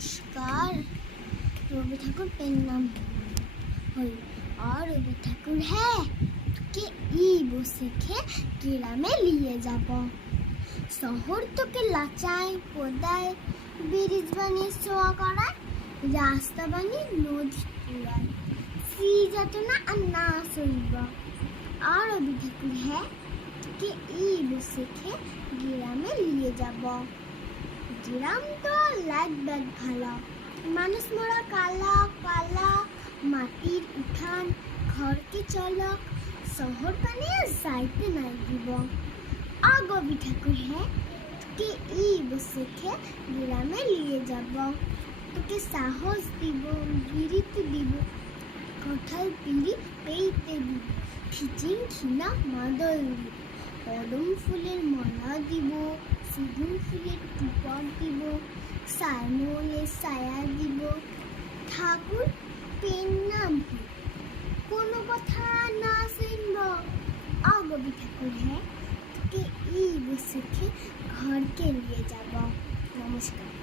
নমস্কার। রবি ঠাকুর পেন নাম। হই, আর রবি ঠাকুর হ্যাঁ তোকে ই বসে খে গ্রামে নিয়ে যাব। শহর তোকে লাচায় কোদায় ব্রিজ বানিয়ে শোয়া করায়, রাস্তা বানিয়ে নদী চূড়ায়। সি যাতনা আর না সইব আর রবি ঠাকুর হ্যাঁ তোকে ই বসে খে গ্রামে নিয়ে যাব। গ্রাম তো লাগবে ভালো। মানুষ মোরা কালা কালা, মাটির উঠান, ঘরকে চলক, শহর বানিয়ে যাইতে নাই দিব। আগবি ঠাকুর হ্যাঁ তোকে ই বসেখে গ্রামে নিয়ে যাব। তোকে সাহস দিব গিরিতে দিব, কঠাল পিড়ি পেইতে দিব, খিচিং খিনা মাদল দিব, কদম ফুলের মালা দিব। সিগুন ফুলের টুপক দিব সাইমনের সায়া দিব, ঠাকুর পেন নাম কি কোনো কথা না শুনব। আগবি ঠাকুর হ্যাঁ? তোকে এই বসে ঘরকে নিয়ে যাব। নমস্কার।